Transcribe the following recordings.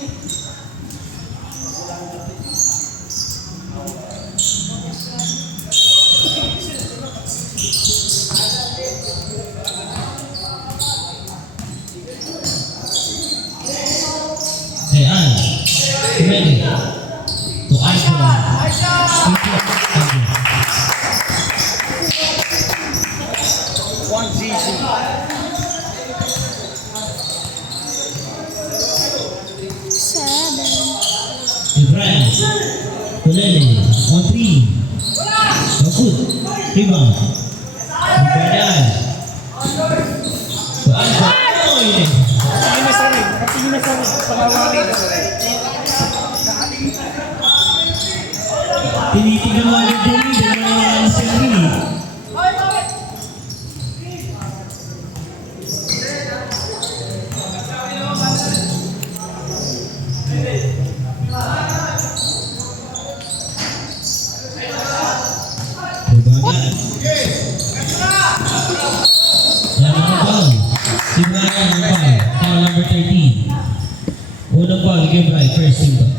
Hey, Al, ready to answer. One GC. Ibrahim, Tulele, on 3. No good. Rebound. Ibrahim. To answer. Oh, yun eh. Tingin na sa rin. Tingin na sa rin. Pangawarin na sa rin. Tinitigan mo ang Jerry, dalawa na ang Jerry. Perbangan. Yan ang ball. Si Brian ang ball. Foul number 13. Unang ball, game right, first single.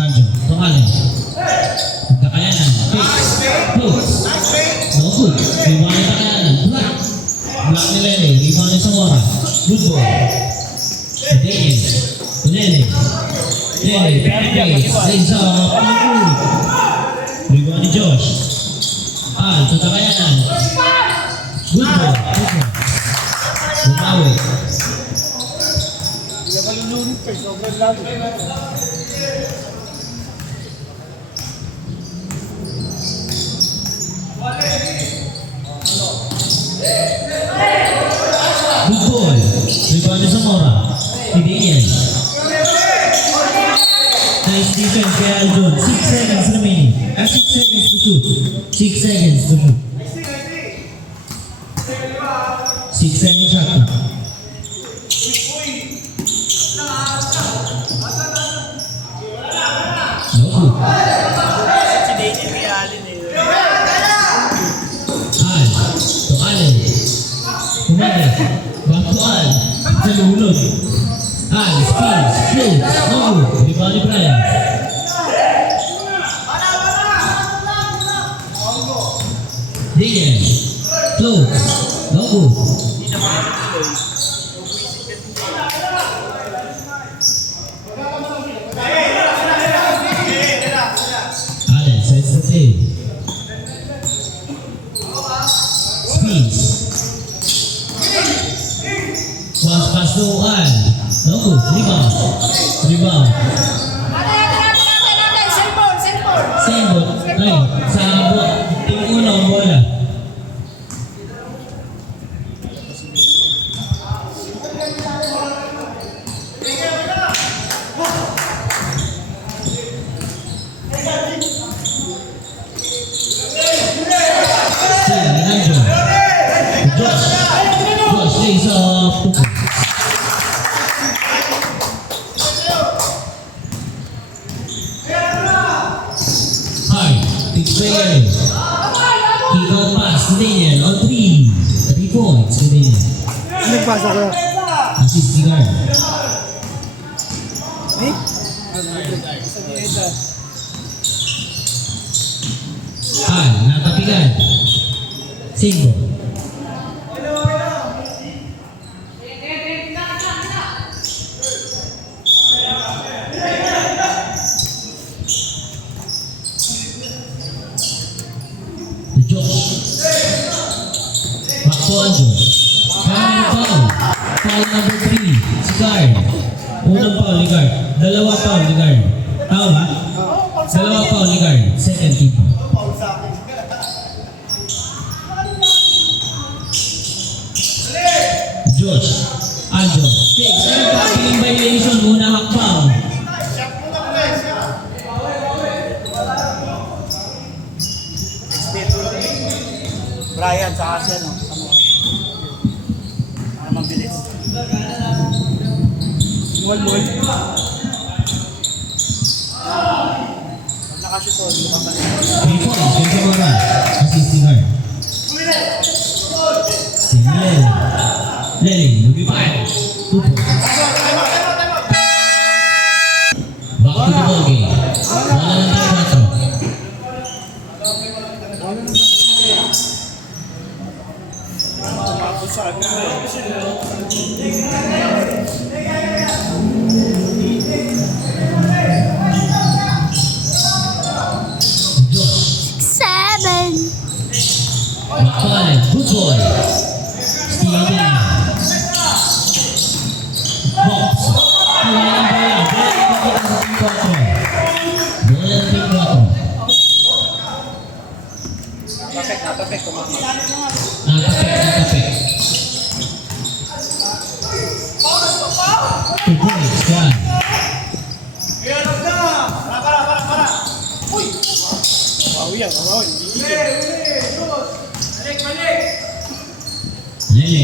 Anjo, Tongalen. Kakayanan. Close. No good. Rebound ng Kakayanan. Block. Block ni Lele. Rebound ni Zamora. Good ball. Daniel. Lele. Lele. Paris. Lays up. Rebound ni Josh. Al. Sa Kakayanan. Good ball. Good ball. Bumawi. Hindi na malulunod pa. Sobrang lalo. Good ball. Rebound ni Zamora. Si Daniel. Nice defense kay Aljon. 6 seconds remaining. 6 seconds to shoot. 6 seconds to shoot. 6 seconds shot clock. No good. Si Daisy may alin eh. Al. To Allen. Kumede. Back to Al. Nalulod. Al. Spins. Floats. No good. Rebound ni Brian. Daniel. Floats. No good. Hindi na makakatuloy. Allen sets the play. Spins. Pass to Al. No good. Rebound. Rebound. Same ball. Ay, sa team uno ang bola. Still, Anjo. Josh. Josh lays off. Hard. Big player. Kick out pass to Daniel on 3. 3 points to Daniel. Nagpasa ko. Assist ni guard. Eh? Sa dieta. Al, natapigan. Single. Josh. Back to Anjo. Foul. Foul number 3. Si guard. Unang foul ni guard. Dalawa foul ni guard. Tama ba? Dalawa foul ni guard. Second team. Josh. Anjo. Takes. Feeling violation. Unang hakbang. Brian, sa kasi ano. Para mabilis. Small ball. Pag nakashoot ko, hindi ka pa rin. 3 points. Yung Zamora. Lenny, lumipad. 2 points. Back to the ball game. Bola ng tayo 7. McFarland, good ball. Steven. Box. Kuha ng bola. Bola ng team 4. Natapek. 2 points. 1. Lele.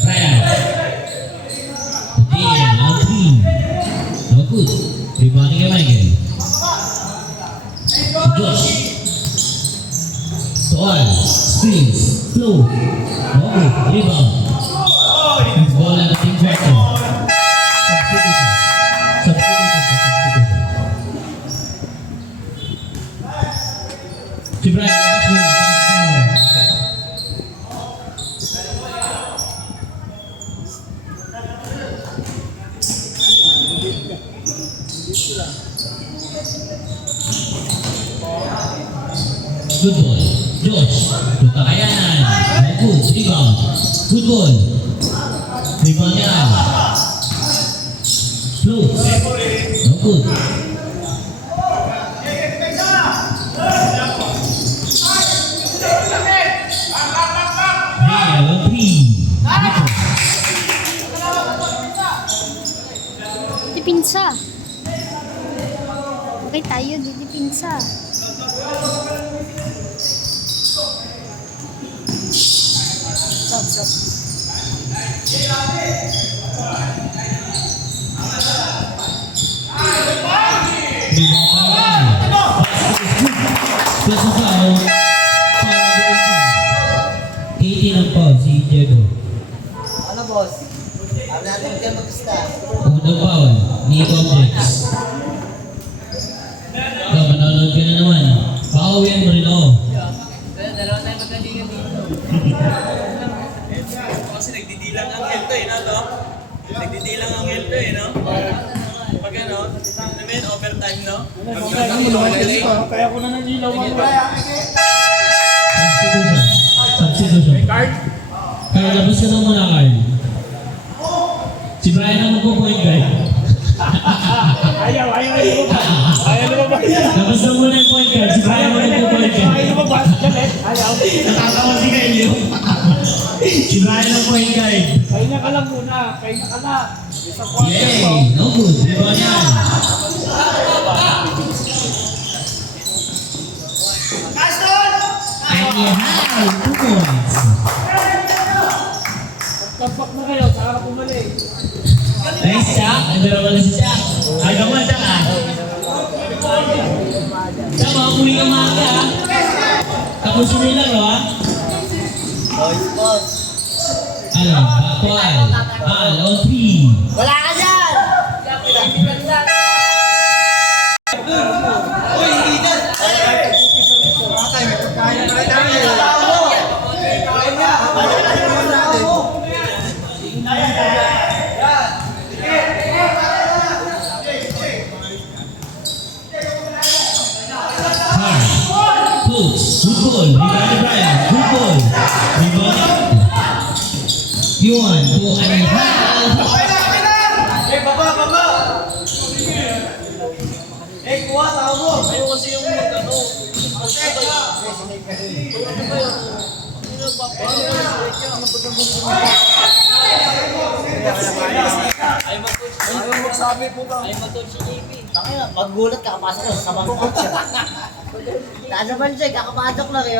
Brian. Dean, on 3. No good. Rebound kay Michael. Josh. Toal. Screens. Flow. No good. Rebound. Bola ng team Vector. Substitution. Si Brian. Good ball. Josh. Tuta kayanan. No good. Rebound. Good ball. Rebound yan. Floats. No good. Hey, on 3. Dipinsa. Okay tayo, dipinsa. Plus ang foul. 18 ang foul si Diego. Ano boss? Alam natin kayo mag-ista. Unang foul ni Objects. Ikaw, manonood ka na naman. Pauwian mo rin ako. Kaya dalawa tayo magkaligan dito. Kasi nagdidilang ang helto eh, no? Nagdidilang ang helto eh, no? Pag ano, namin overtime, no? Kaya ko na nanilaw ang Substitution. Carl, labas ka na muna, Carl. Si Brian ang magpo-point guard. Ayaw lumabas. Ayaw lumabas. Labas na muna yung point guard. Si Brian ang magpo-point guard. Ayaw lumabas. Galit. Ayaw. Natatawa si Kailio. Si Brian ang point guard. Pahinga ka lang muna. Pahinga ka lang. Isang quarter to. Yay! No good. Di ba yan? And you have 2 points. Magkampak na kayo. Saka ka pumalik. Nice, Jack. Nandara mo na si Jack. Aga mo, Jack, ah. Jack, makakuwi ka maaga, ah. Tapos yung ilang, ah. Boss. Ano? Baktual. On 3. Wala ka dyan! Close. Good ball. Rebound ni Brian. Good ball. Rebound. Yuan. 2 and a half. Kuha, tao mo! Ayaw kasi yung ano. Ayaw magsabi po ba? Ay, matulog si JP. Tangina, maggulat ka, kapasok ko sa bangkot siya. Nanaman siya, kakapasok lang eh.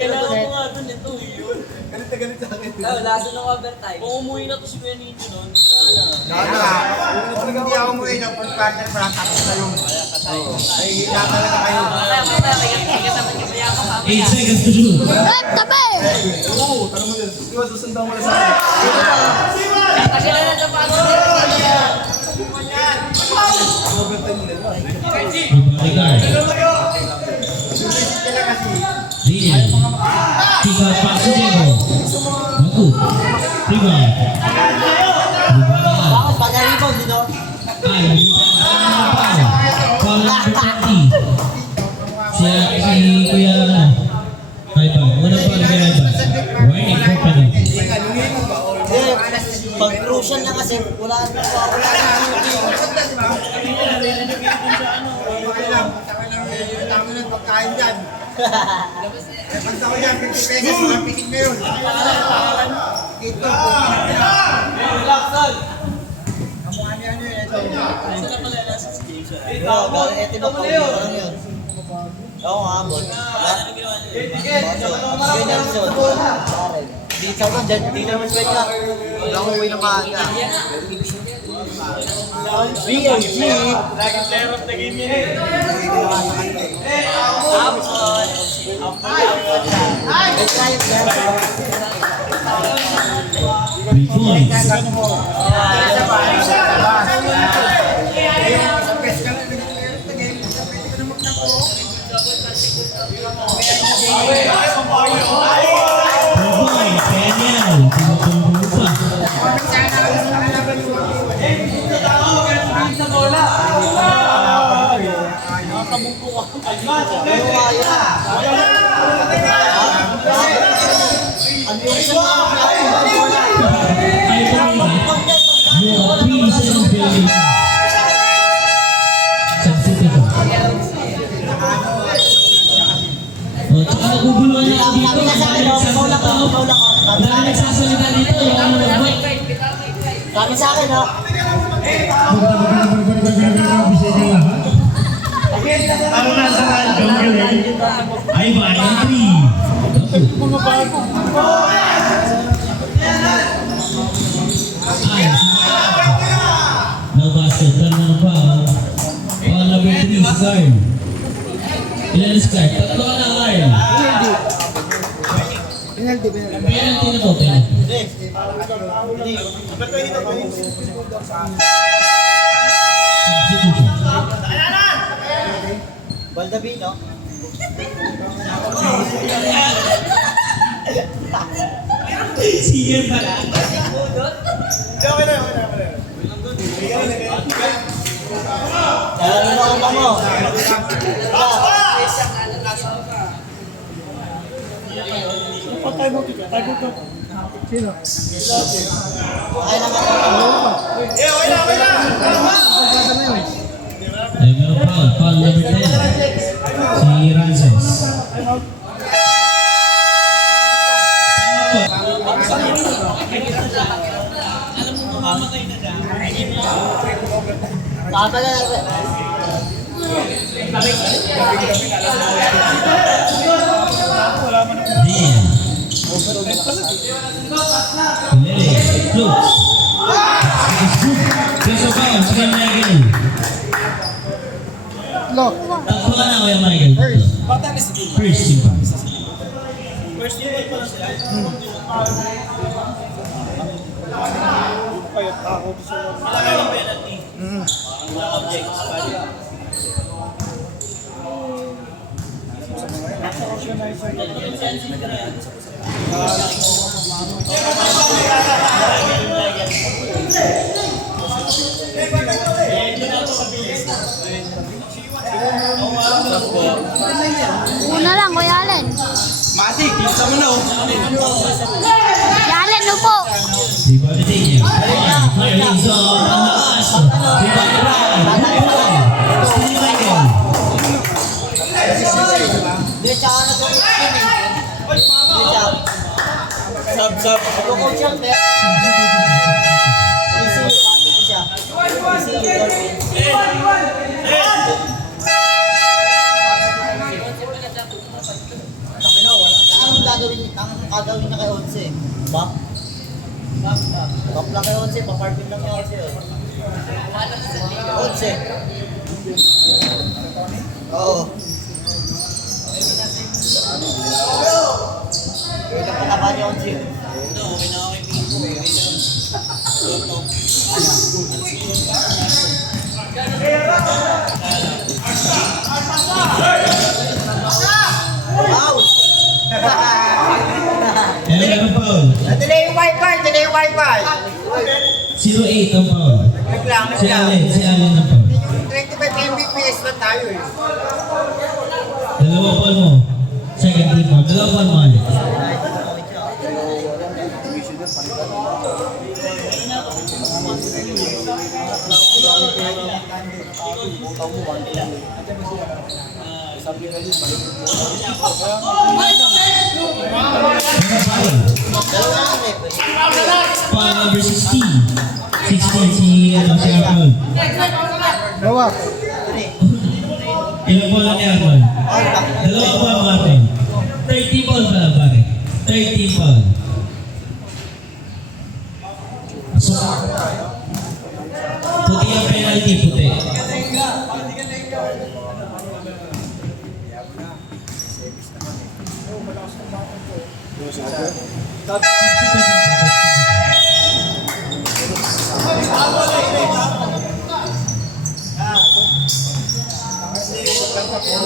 Kailangan ko nga dun ito yun. Galit na galit sa akin. Lasa ng overtime. Kung umuwi na to si Kuya Nito nun. Hindi ako mo ng partner para tapos na yung Nahihiya talaga kayo. 8 seconds to shoot. Rep, tabi! Oo, tanong mo din. Di ba susundan mo na sa akin? Overtime mo din. Rebound guard. Deal. Kick out pass to Diego. Maku. Rebound. Bakit? Pag-rebound dito. Ay, foul number 20. Si Kuya Ivan. Unang foul kay Ivan. Warning for penalty. Pag crucial na kasi, wala na po. Tama ng pagkain dyan. Pag ako yan, 50 pesos, mapikin mo yun. Dito, kamuha niya yun. Ito. Ito ba po yun? Oo nga, bot. Ganyan yun. Di sa mga dyan, di naman pwede. Wala akong uwi na maaga. BLG. Laging player of the game yun. Three points. Isang beses ka lang, nag-clear the game. Pwede ka na magnapo. 4 points. Daniel. Tumutungtong pa. Naguguluhan na dito. Dahil nagsasalita dito, yung ano nag-break. Sabi sa akin, ha? Ano nasa radyo? Ay, ba? Entry. Ay, no basket. Pero naman pa. Foul number 3 si Carl. Ilan si Carl? Tatlo ka na, Carl. Penalty. Penalty na to, penalty. Substitution. Baldabino. Sige pa. Ano ang mo? Sino? Okay naman. Ay, meron foul. Foul number 10. Si Rances. Tama na lang. Deal. Hilary. Floats. Peso foul. Sige, Michael. Lock. Tatlo ka na, Kuya Michael. First team foul. First team pa lang sila. Malaki ang penalty. Walang objects. Una lang, Kuya Allen. Matik, pista mo na oh. Kuya Allen, upo. Di ba na din yan? Firing zone. Ang lakas. Di ba na Ryan? Steve Michael. Diretsa ka na po. Diretsa. Sub. Ako siya, te. Easy, bakit siya? Easy, Dolphin. Anong gagawin niya kay Onse? Bap? Bap lang kay Onse, paparpin lang kay Onse. Onse. Oo. Ito pinabahan niyo ang Gio. Ito, okay na ako kay Pico. Okay na. Wow! Yan ang foul. Delay yung wifi, delay yung wifi. 0-8 ang foul. Naglang, Si naglang. Allen ang foul. 25 Mbps lang tayo eh. Dalawa foul mo. Second team foul. Dalawa foul mo ulit. Foul number 16. 16 si Arnold. Bawa. Ilang foul na ni Arnold? Dalawa foul mo Arnold. 30 foul pala pare. 30 foul. So, puti ang penalty, puti.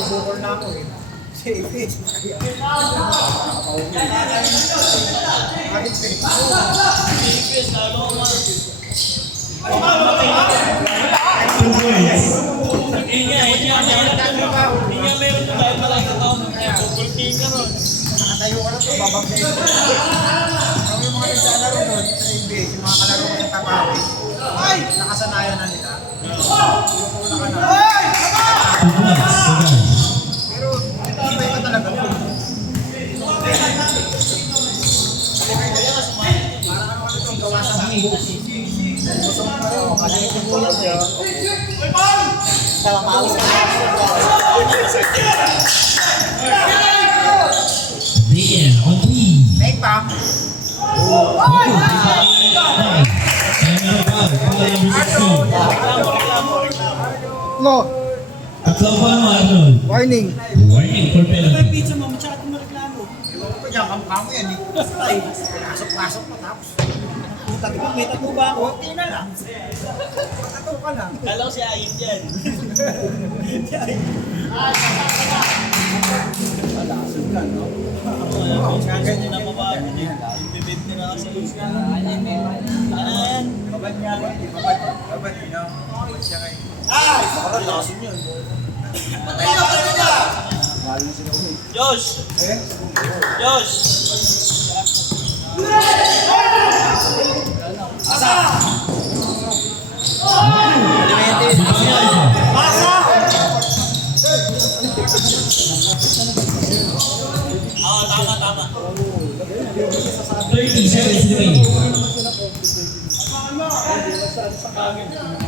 Bukol na ako eh. Save. Meron na dahil malaki na ako. Pupulking ka nun. Nakatayo ka na ito, babagay ko. Kami yung mga naglalaro doon sa NBA, yung mga kalaro ko sa Tapawi. Ay! Nakasanayan na nila. Pinupula ka na. Pero, iba ka talaga. Parang ano itong gawa sa buho. Gusto mo pa rin, malaki yung buho eh. Tama pawis ka. Diyan, on 3. May pam. No. Tatlong foul mo Arnold. Warning. Warning for penalty. Ewan ko dyan, kamukha yan eh. Pasok-pasok pa tapos. May tattoo ba ako? Kunti na lang. Tattoo ka lang. Kala ko si Ayin dyan. Ganyan na mabago din. Bibit na kasi. Babad niya ako. Babad niya. Babad siya kayo. Ay! Baka lason yun. Josh! Eh? Josh! Oo, tama. 30 seconds remaining.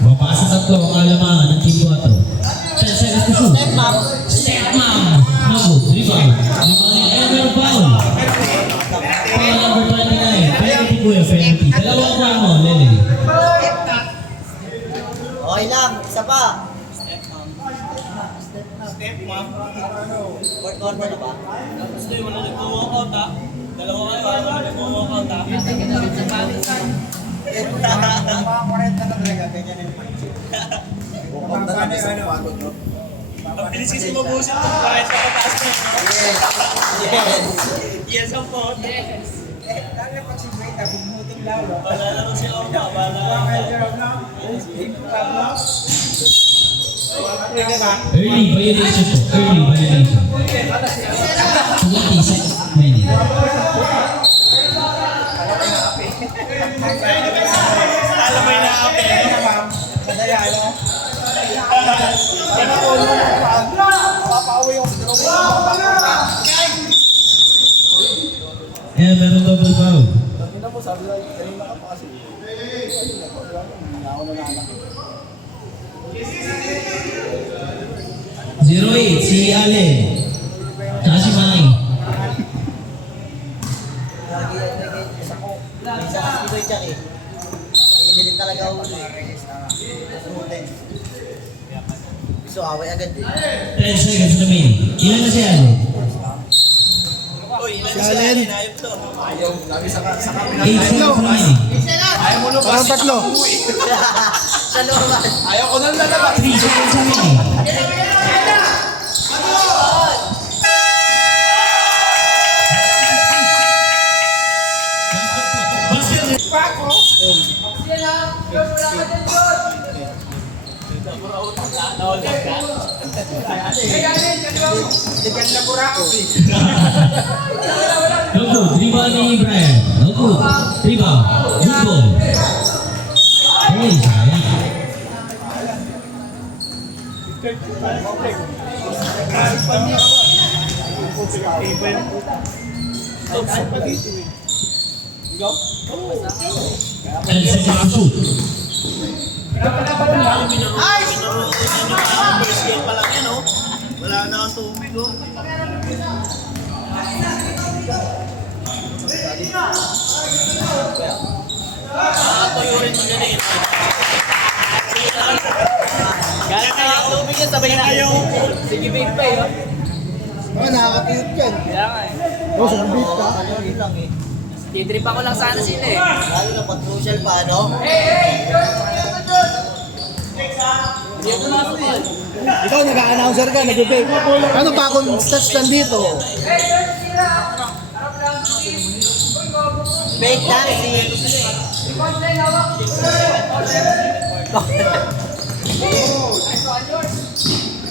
Mapasa tatlo ang alamangan ng Team 4. 10 seconds to shoot. Step mom. Mago. Rebound. Rebound ni Ever Foul. Foul number 29. Penalty po yung penalty. Dalawang foul mo, Lele. Okay lang, isa pa. Step mom. Fourth quarter na ba? Gusto yung wala nag-walkout ha. Dalawa kayo ha, wala nag-walkout ha. Mga 40 na talaga, ganyan yung mindset. Bukang na yung ano. Pabilis kasi mabusin ito. Kahit sa pataas mo. Yes. Yes ang po. Lalo pag si Brita, bumutin lalo. Balalaro si Orma. Early violation po. Early violation. 20 seconds remaining. Alam mo yung nakape. Kadaya, ano? Ano ko, papauwi ako sa drawing. Ayan, meron double foul. 0-8 si Allen. Tsaka si Manny. Minsan kasi Pinoy Jack eh. Hindi din talaga ulo eh. Sumunod. So, away agad eh. 10 seconds remaining. Ilan na si Allen? Uy, ilan Si na si Allen. Allen? Ayaw to. Ayaw, sabi sa 8 seconds remaining. Ayaw mo lumabas. Parang tatlo. Sa lumas. Ayaw ko nang lalabas. 3 seconds remaining. Basket. Tigan na burao. No good. Rebound ni Brian. No good. Rebound. Good ball. Uy, sayang. And second to shoot. First game pa lang yan, oh. Wala na ang tubig, oh. Tuyo rin mo dyan eh. Gano'n na yung tubig yan, sabay na kayo. Sige, big pa yun. Nakaka-cute yan. Kaya nga eh. Oh, sa beat ka. Ano lang eh. Titripan ko lang sana sila eh. Lalo na pag social pa, ano? Ikaw, nag-a-announcer ka, nag-bake. Ano pa akong stats nandito? Fake lang si...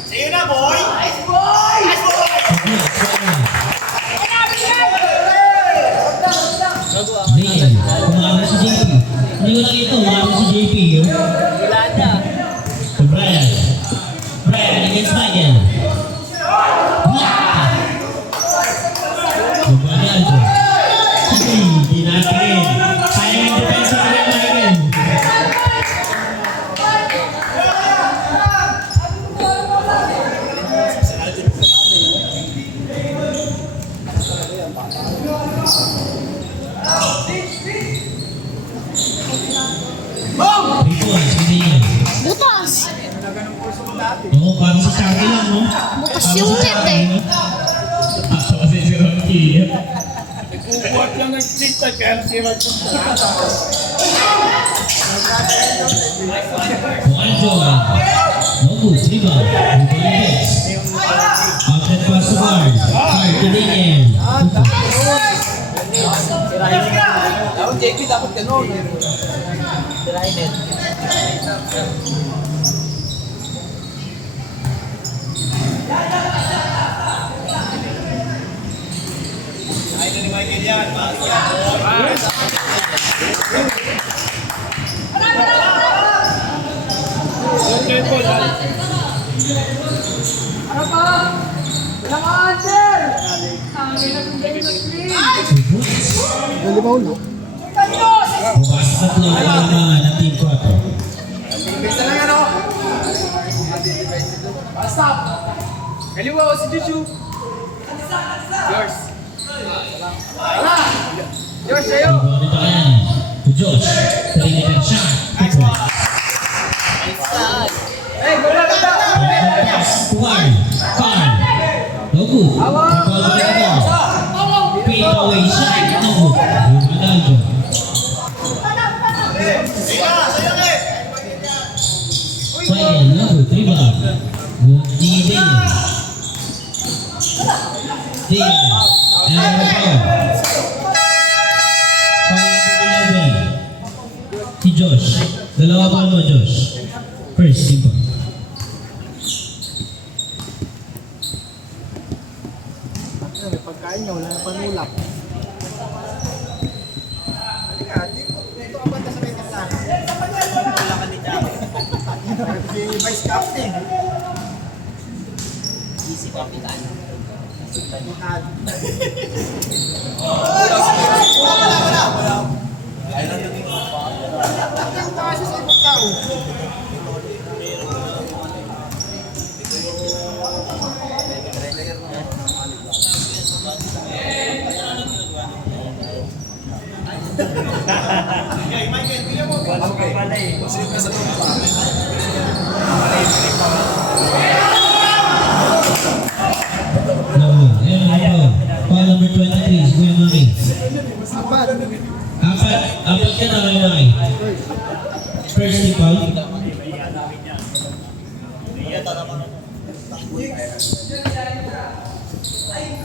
Sa'yo na, boy! Dale, kumama si JP. Hindi ko nakita, kumama si JP. Yun. Wala na. To Brian. Brian against Michael. Bumanaldo. Hindi natin. Sayang yung defense sa Michael. Ripon, hindi yan. Butas. Oo, parang sa Shaggy lang, no? Butas yung net eh. Ako kasi si Rocky. Nag-uwag lang ng TikTok kaya nasira ko. Juanjo. No good. Rebound. Rebound. Outlet pass to guard. Guard to Daniel. Dapat JP, dapat ganun. Tirahin eh. Ay, na ni Michael yan. Nalimaw, no? Bukas na tuloy ang laman ng Team 4. Bisa lang ano? Stop! Kaliwa o si Juju. Yours. Yours sa'yo. Rebound ito kaya. To Josh. 3-minute shot. Good one. Hey, bola na! Pass to guard. Guard. No good. Rebound to Daniel. Fade away shot. No good. Bumanaldo. Michael, no good. Rebound. Di Daniel. Daniel. And foul. Foul to 11. Si Josh. Dalawa pa mo, Josh. First, team pa. May pagkain niya, wala na panulak. Dito ka banda sa may tindahan. Wala ka nito. Si Vice Captain. Easy kapitan. Kapitan. Ang taas sa ibang tao. Pasok ka pala eh.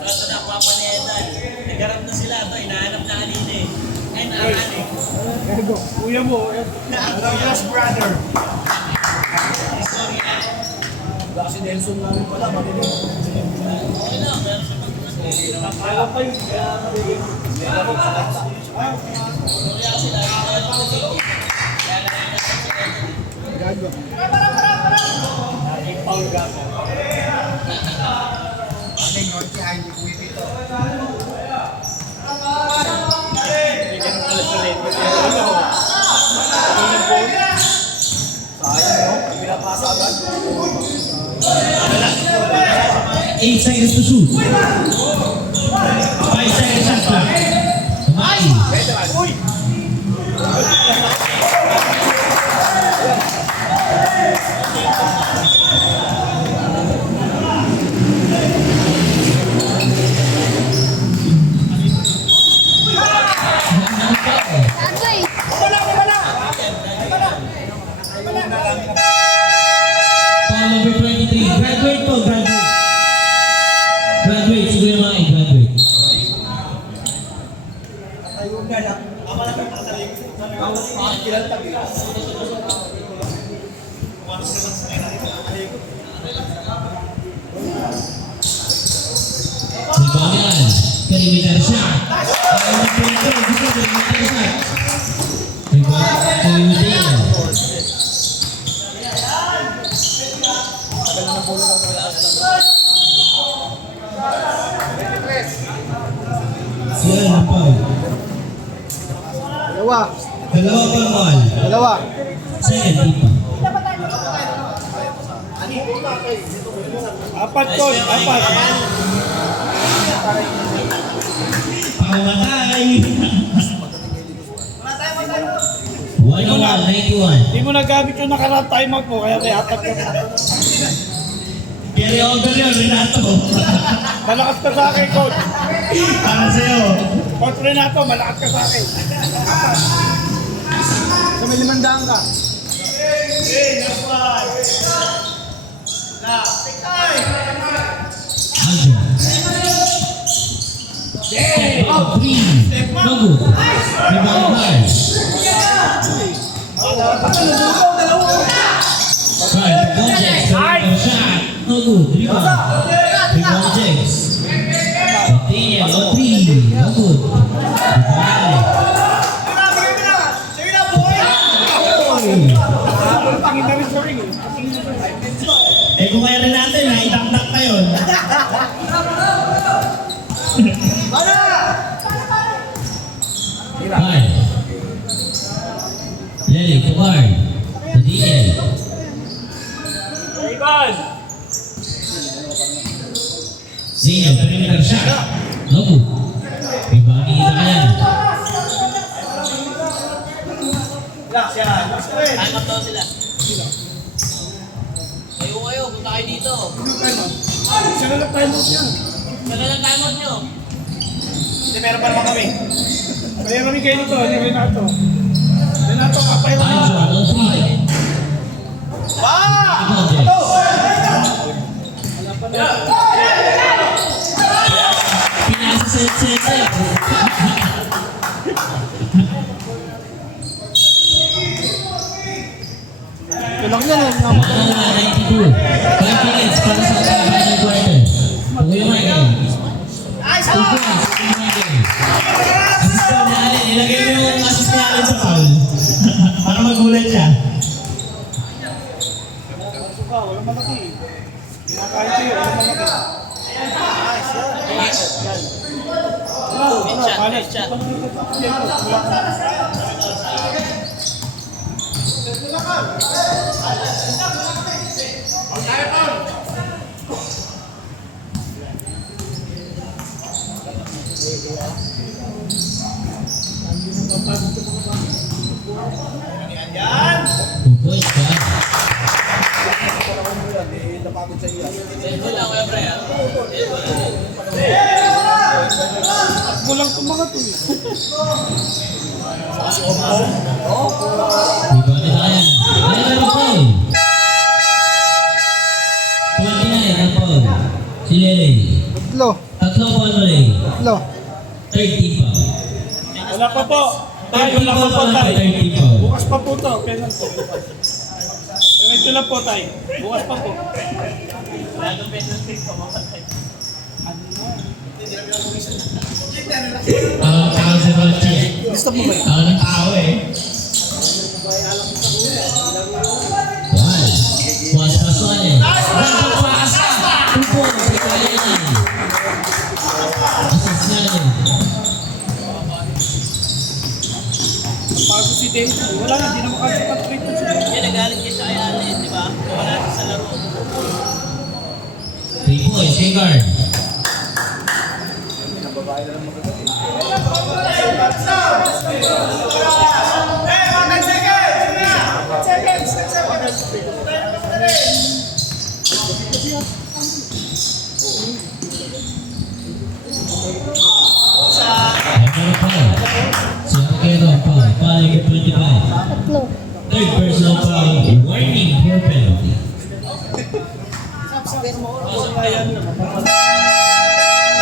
Kaso na, Papa ni Edan. Nagharap na sila to. Hinahanap na kanina eh. Ay, naakan eh. Kuya mo. Yes, brother. Si Nelson namin pala, matinig. Okay lang, meron siya Kaya pa yun. Kaya sila, hinahanap na sila. Kaya lang Gago. Paul Gago. Ano yung Norte ay hindi kuwi dito? Bigyan mo pala sa red. Sayang no? Pinapasa agad. 8 seconds to shoot. 5 seconds shot clock. Kumain. Uy! Graduate. Foul number 23. Graduate po, graduate. Graduate, siguro mga graduate. Rebound yan. Perimeter shot. Foul number 23. Gusto perimeter shot. Rebound. Perimeter yan. Yan ang foul. Dalawa. Dalawa pa foul. Dalawa. Second, dito. Apat to. Apat. Pakamatay. 101-91. Hindi mo nagamit yung nakarang timeout mo, kaya may apat ka. Carry over yun, Renato. Malakas ka sa akin, coach. Para sa'yo. Coach Renato, malakas ka sa akin. Sa may 500 ka. Andrew. Step out, 3. No good. Rebound five. Five. Gonjex. Rebound shot. No good. Rebound. Rebound Jex. Continue. No 3. No good. Rebound. Pangin na rin sa ring. Eh kung kaya rin natin, naitaktak pa yun. Five. Lenny, Kumar. To DL. Zeno, perimeter shot. No good. Rebound ni Itayan. Time out daw sila. Kayo, punta kayo dito. Siya na lang timeout yan. Tagal ang time out nyo. Hindi, meron pa naman kami. Meron kami kayo nito, ni Renato. Renato, kapay mo. Andrew, no 3. Rebound Jex. Pinasa set. Tulak niya na. 92. 5 minutes para sa final quarter. Tuloy mo yan. 2 points. Assist ko na alin. Ilagay mo yung assist niya alin sa foul. Para magulat siya. Suka, walang malaki. Kinakain kayo, walang malaki. Headshot. Points ba? Cellphone lang, kuya Bray, ah. Takbo lang itong mga to. Rebound ni Itayan. Meron foul. 29, Si Lele. Tatlo. Tatlong foul mali. Tatlo. Third team foul. Wala pa po. Tayo, Third team wala pa foul, po wala pa, tayo. third team foul. Bukas pa po to. Penalty. Diretso lang po tayo. Bukas pa po. Lagong penalty, pamamatay. Ang tao si Roche. Gusto mo ba? Tao ng tao eh. One. One plus one eh. One plus one. 2 points. Ikaw yan eh. Assist nga eh. Bago si Dave. Wala na, di na makasipat-trip si Dave. Kaya nagalit niya siya kay Allen, di ba? Wala siya sa laro. 3 points. Kay guard. Ano pa? Si Arquero foul. Foul number 25. Tatlo. Third personal foul. Warning for penalty.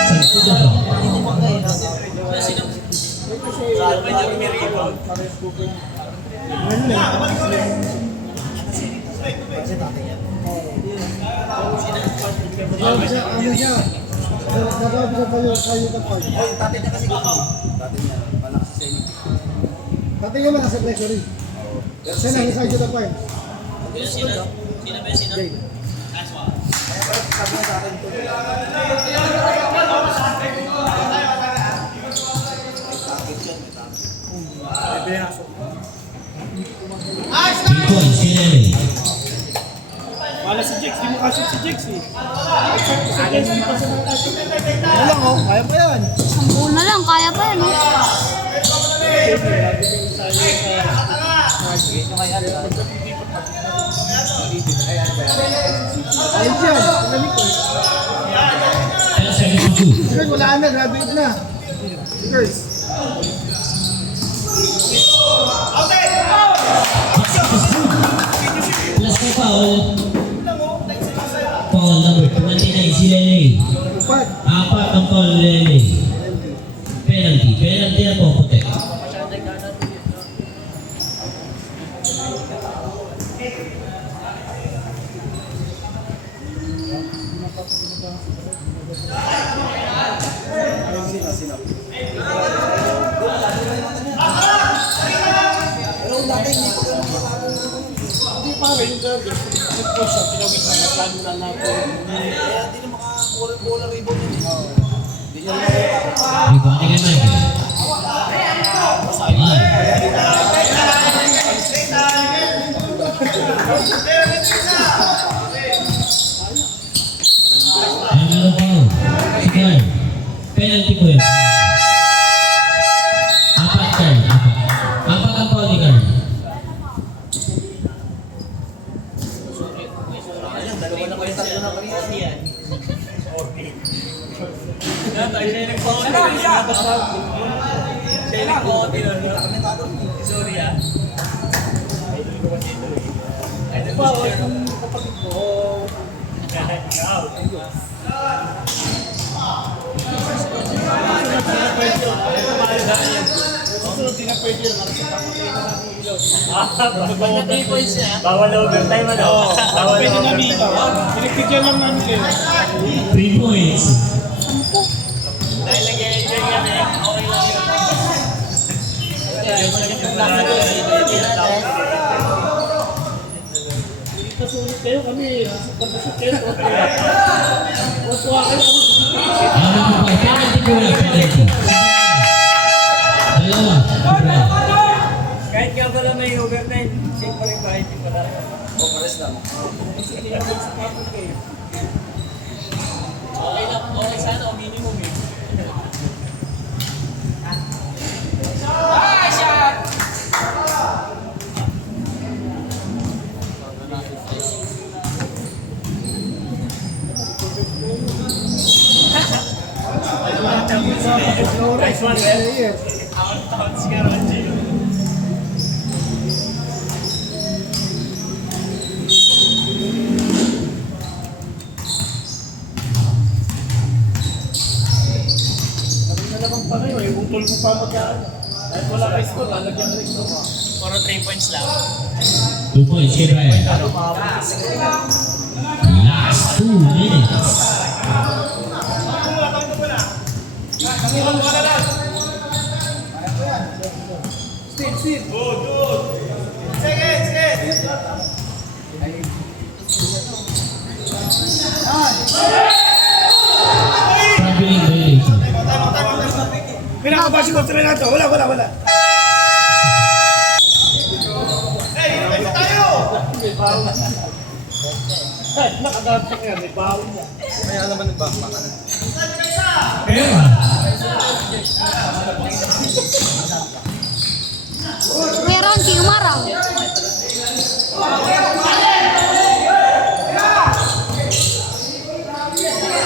Sakto na ba? Sino ba niya may-rebound? Ano siya? Nagabi sa kayo ng point. Tatay niya lang sa treasury. Siya na, nasa kayo ng point. Sino ba yun? Sino? Aswa. Three points. Kay Lele. Wala si Jex. Di mo kasip si Jex eh. Ano lang oh, kaya pa yan. 10 na lang, kaya pa yan. Oh. Ayun siya, pinalik ko. 10 seconds to shoot. Sigurd, wala na, graduate na. Sigurd. Plus na foul. Foul number 29 si Lele. Upat. 4 ang foul ni Lele. Penalty. Penalty na po puti. Hindi pa rin yung gagawin. Nag-push siya. Pinawin na. Plano na natin. Rebound kay Michael. One. Ang meron foul. Si Carl. Penalty po yun. 4 Carl. 4 ang foul ni Carl. Siya yung nag-foul. Siya yung nag-foul. Sorry ah. Susunod din na pwede yun. Kasi papatay na namin yung ilaw. Pag na 3 points niya, Bawal overtime ano? Bawal Pwede namin overtime. ilaw. Pinagpigyan lang namin kayo. 3 points. dahil nag-enjoy kami, okay lang yun. Dito sulit kayo kami. Pag-susut kayo. Otuwa kayo. Ano po ba? Penalty po na. Penalty. Dalawa. Kahit nga pala may overtime, safe pa rin kahit di pala. Okay lang, okay sana o minimum eh. Nice one, man. Out si Karanji. Putol mo pa magkaan. Kahit wala kay score, lalagyan ka rin score. Puro 3 points lang. 2 points kay Brian. Last 2 minutes. Traveling violation. Pinakabasi ko sila na to. Wala. Ay, nakadanta ka yan. May bawal mo. Pera. Meron si Umaraw.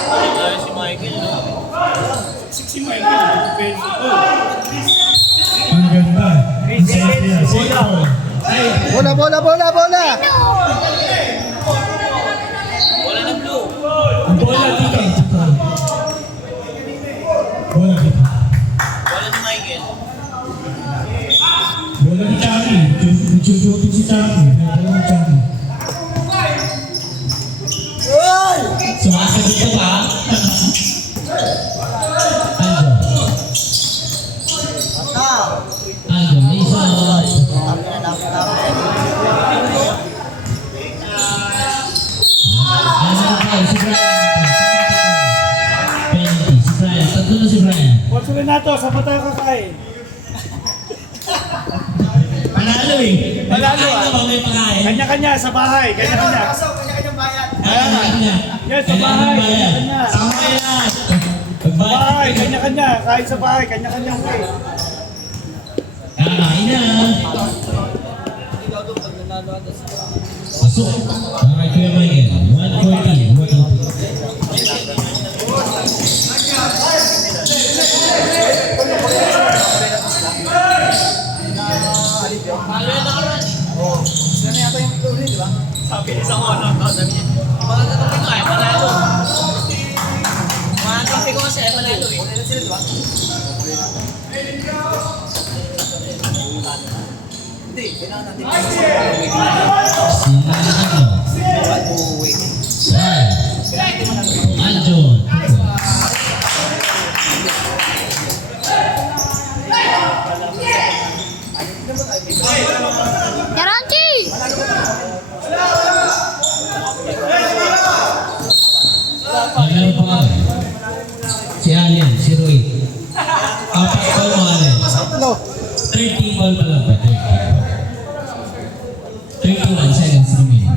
Ayun si Michael, no? 60 mile yun. Peso. Ang ganda. Safe point. Bola! Wala na blue. Ang bola dito. Bola dito. Wala ni Michael. Bola ni Chami. Chuchutin si Chami. Bola ni Chami. Sumasagot ka ba? Aldo, Lisa. Si Brian. Penalty. Si Brian. Tatlo na si Brian. Pagsulit na to, sa tayo kakain. Panalo eh. Panalo, Pagkain na ba may pagkain? Kanya-kanya, sa bahay. Kanya-kanya. Kanya-kanyang bayan. Kanya-kanya. Yan, sa bahay. Kanya-kanya. Tama yan. Bahay, Pagbahay. kanya-kanya. Kahit sa bahay, kanya-kanyang way. Kakain na. Pasok. Para kay Michael. 140. 140. Sabi isang ano, sabi niya, mga kakampi ko ay panalo. Mga kakampi ko kasi ay panalo eh. Sila ano? Aljon. Yaranchi! Ano pa? Si Allen, si Roy. Apat pa mo Allen. 30 ball pa lang ba? 31 seconds remaining.